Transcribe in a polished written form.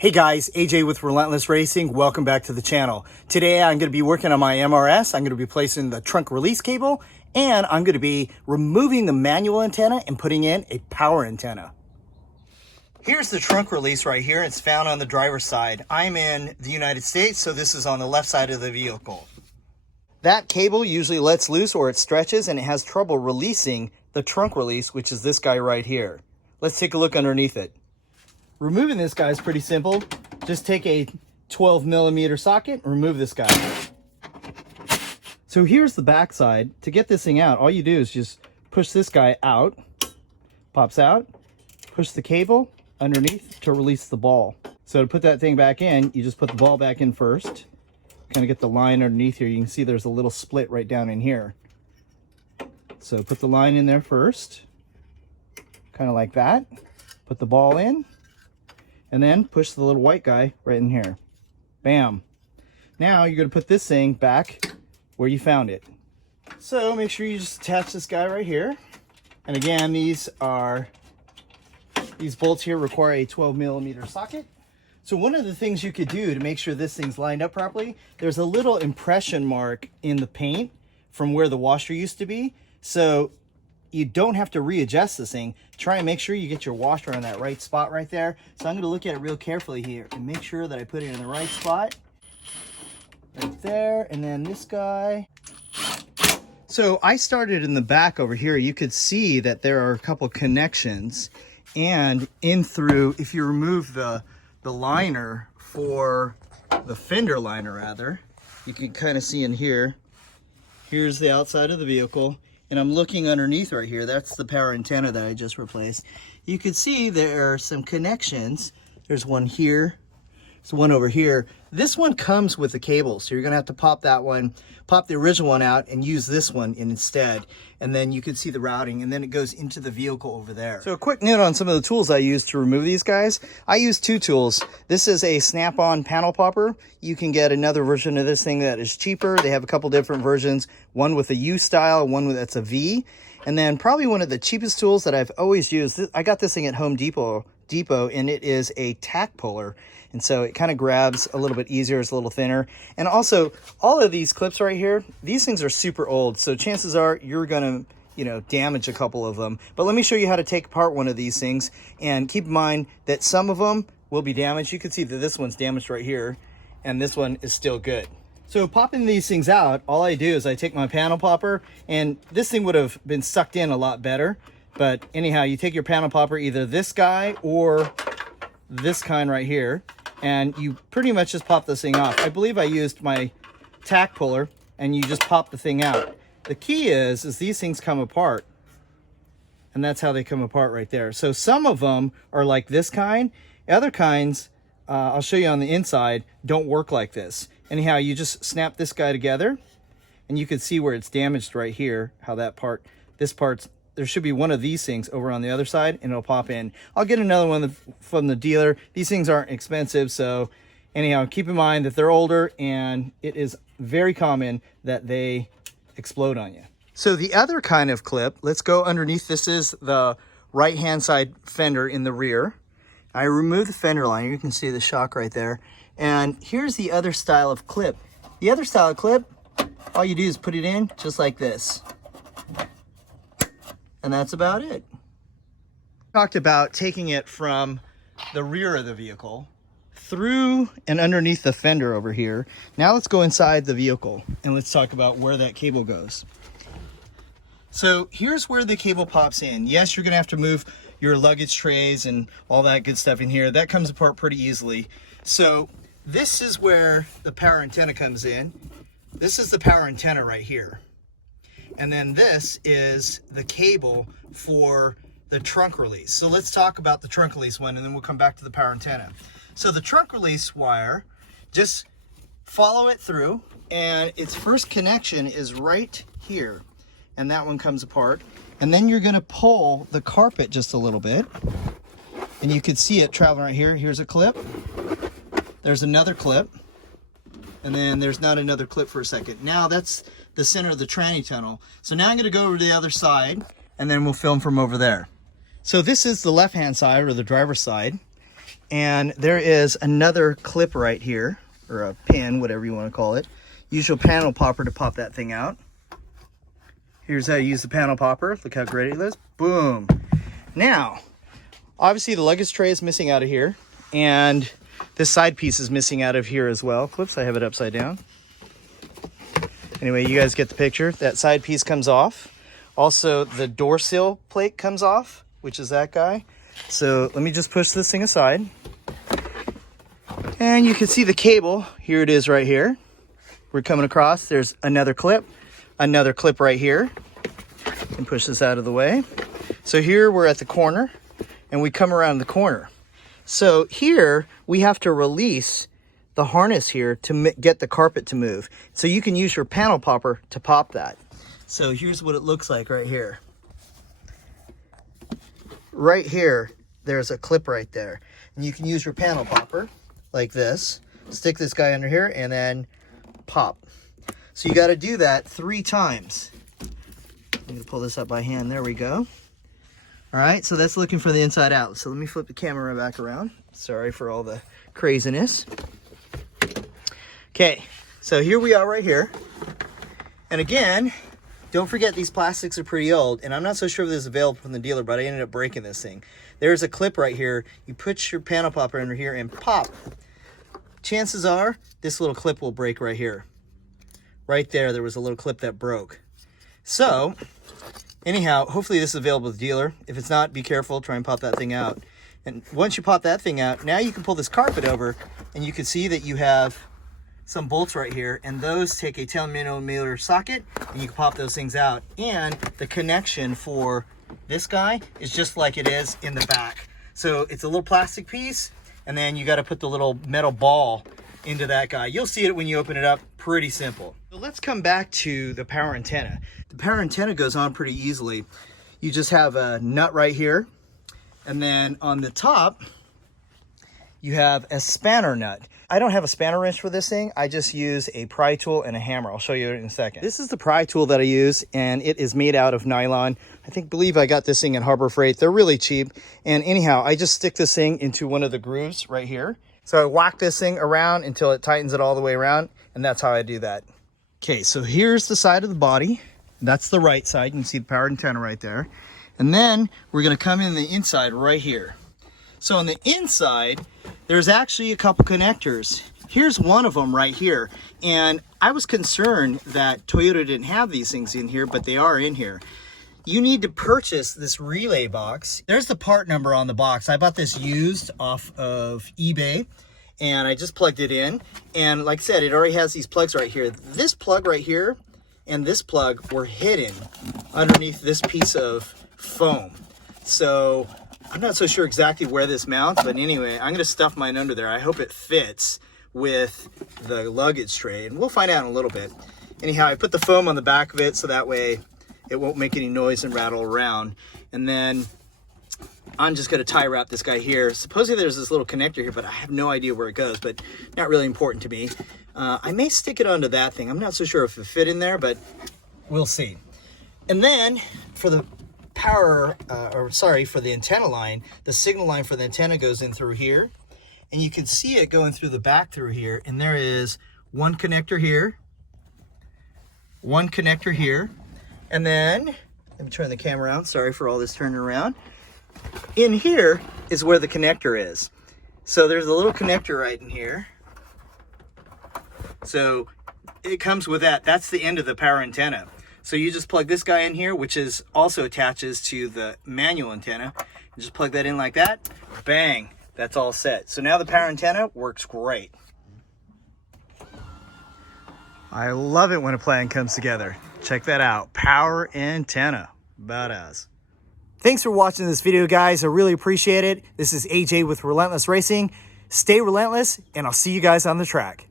Hey guys, AJ with Relentless Racing. Welcome back to the channel. Today I'm going to be working on my MRS. I'm going to be placing the trunk release cable, and I'm going to be removing the manual antenna and putting in a power antenna. Here's the trunk release right here. It's found on the driver's side. I'm in the United States, so this is on the left side of the vehicle. That cable usually lets loose or it stretches and it has trouble releasing the trunk release, which is this guy right here. Let's take a look underneath it. Removing this guy is pretty simple. Just take a 12mm socket and remove this guy. So here's the back side. To get this thing out, all you do is just push this guy out, pops out, push the cable underneath to release the ball. So to put that thing back in, you just put the ball back in first. Kind of get the line underneath here. You can see there's a little split right down in here. So put the line in there first, kind of like that. Put the ball in. And then push the little white guy right in here. Bam. Now you're going to put this thing back where you found it. So make sure you just attach this guy right here. And again, these bolts here require a 12mm socket. So one of the things you could do to make sure this thing's lined up properly, there's a little impression mark in the paint from where the washer used to be. So you don't have to readjust this thing. Try and make sure you get your washer on that right spot right there. So I'm going to look at it real carefully here and make sure that I put it in the right spot. Right there. And then this guy. So I started in the back over here. You could see that there are a couple connections. And in through, if you remove the liner for the fender liner rather, you can kind of see in here. Here's the outside of the vehicle. And I'm looking underneath right here. That's the power antenna that I just replaced. You can see there are some connections. There's one here. There's one over here. This one comes with the cable, so you're gonna have to pop that one, pop the original one out and use this one instead. And then you can see the routing, and then it goes into the vehicle over there. So a quick note on some of the tools I use to remove these guys. I use two tools. This is a snap-on panel popper. You can get another version of this thing that is cheaper. They have a couple different versions, one with a U style, one that's a V. And then probably one of the cheapest tools that I've always used, I got this thing at Home Depot, and it is a TACK puller. And so it kind of grabs a little bit easier, it's a little thinner. And also, all of these clips right here, these things are super old. So chances are you're gonna, damage a couple of them. But let me show you how to take apart one of these things. And keep in mind that some of them will be damaged. You can see that this one's damaged right here, and this one is still good. So popping these things out, all I do is I take my panel popper, and this thing would have been sucked in a lot better. But anyhow, you take your panel popper, either this guy or this kind right here, and you pretty much just pop this thing off. I believe I used my tack puller, and you just pop the thing out. The key is these things come apart, and that's how they come apart right there. So some of them are like this kind. Other kinds, I'll show you on the inside, don't work like this. Anyhow, you just snap this guy together, and you can see where it's damaged right here, how this part's, there should be one of these things over on the other side, and it'll pop in. I'll get another one from the dealer. These things aren't expensive, so anyhow, keep in mind that they're older, and it is very common that they explode on you. So the other kind of clip, let's go underneath. This is the right-hand side fender in the rear. I remove the fender liner. You can see the shock right there. And here's the other style of clip. The other style of clip, all you do is put it in just like this. And that's about it. Talked about taking it from the rear of the vehicle through and underneath the fender over here. Now let's go inside the vehicle and let's talk about where that cable goes. So here's where the cable pops in. Yes, you're gonna have to move your luggage trays and all that good stuff in here. That comes apart pretty easily. So this is where the power antenna comes in. This is the power antenna right here. And then this is the cable for the trunk release. So let's talk about the trunk release one, and then we'll come back to the power antenna. So the trunk release wire, just follow it through, and its first connection is right here. And that one comes apart. And then you're gonna pull the carpet just a little bit, and you can see it traveling right here. Here's a clip. There's another clip. And then there's not another clip for a second. Now that's the center of the tranny tunnel. So now I'm gonna go over to the other side, and then we'll film from over there. So this is the left-hand side, or the driver's side. And there is another clip right here, or a pin, whatever you want to call it. Use your panel popper to pop that thing out. Here's how you use the panel popper. Look how great it is. Boom. Now, obviously the luggage tray is missing out of here, and this side piece is missing out of here as well. Whoops, I have it upside down. Anyway, you guys get the picture. That side piece comes off. Also, the door sill plate comes off, which is that guy. So let me just push this thing aside. And you can see the cable. Here it is right here. We're coming across. There's another clip right here. And push this out of the way. So here we're at the corner, and we come around the corner. So here we have to release the harness here to get the carpet to move. So you can use your panel popper to pop that. So here's what it looks like right here. Right here, there's a clip right there. And you can use your panel popper like this. Stick this guy under here and then pop. So you got to do that 3 times. I'm going to pull this up by hand. There we go. All right, so that's looking for the inside out. So let me flip the camera back around. Sorry for all the craziness. Okay, so here we are right here. And again, don't forget these plastics are pretty old, and I'm not so sure if this is available from the dealer, but I ended up breaking this thing. There's a clip right here. You put your panel popper under here and pop. Chances are this little clip will break right here. Right there was a little clip that broke. So, anyhow, hopefully this is available at the dealer. If it's not, be careful, try and pop that thing out. And once you pop that thing out, now you can pull this carpet over, and you can see that you have some bolts right here, and those take a 10mm socket, and you can pop those things out. And the connection for this guy is just like it is in the back. So it's a little plastic piece, and then you got to put the little metal ball into that guy. You'll see it when you open it up. Pretty simple. So let's come back to the power antenna. The power antenna goes on pretty easily. You just have a nut right here, and then on the top you have a spanner nut. I don't have a spanner wrench for this thing. I just use a pry tool and a hammer. I'll show you in a second. This is the pry tool that I use, and it is made out of nylon. Believe I got this thing at Harbor Freight. They're really cheap. And anyhow, I just stick this thing into one of the grooves right here. So I whack this thing around until it tightens it all the way around, and that's how I do that. Okay, so here's the side of the body. That's the right side. You can see the power antenna right there. And then we're gonna come in the inside right here. So on the inside, there's actually a couple connectors. Here's one of them right here. And I was concerned that Toyota didn't have these things in here, but they are in here. You need to purchase this relay box. There's the part number on the box. I bought this used off of eBay, and I just plugged it in. And like I said, it already has these plugs right here. This plug right here and this plug were hidden underneath this piece of foam. So I'm not so sure exactly where this mounts, but anyway, I'm gonna stuff mine under there. I hope it fits with the luggage tray, and we'll find out in a little bit. Anyhow, I put the foam on the back of it so that way it won't make any noise and rattle around. And then I'm just gonna tie wrap this guy here. Supposedly there's this little connector here, but I have no idea where it goes, but not really important to me. I may stick it onto that thing. I'm not so sure if it fit in there, but we'll see. And then for the power, for the antenna line, the signal line for the antenna goes in through here, and you can see it going through the back through here. And there is one connector here, one connector here, and then let me turn the camera around. Sorry for all this turning around. In here is where the connector is. So there's a little connector right in here. So it comes with that. That's the end of the power antenna. So you just plug this guy in here, which is also attaches to the manual antenna. You just plug that in like that. Bang. That's all set. So now the power antenna works great. I love it when a plan comes together. Check that out. Power antenna. Badass. Thanks for watching this video, guys. I really appreciate it. This is AJ with Relentless Racing. Stay relentless, and I'll see you guys on the track.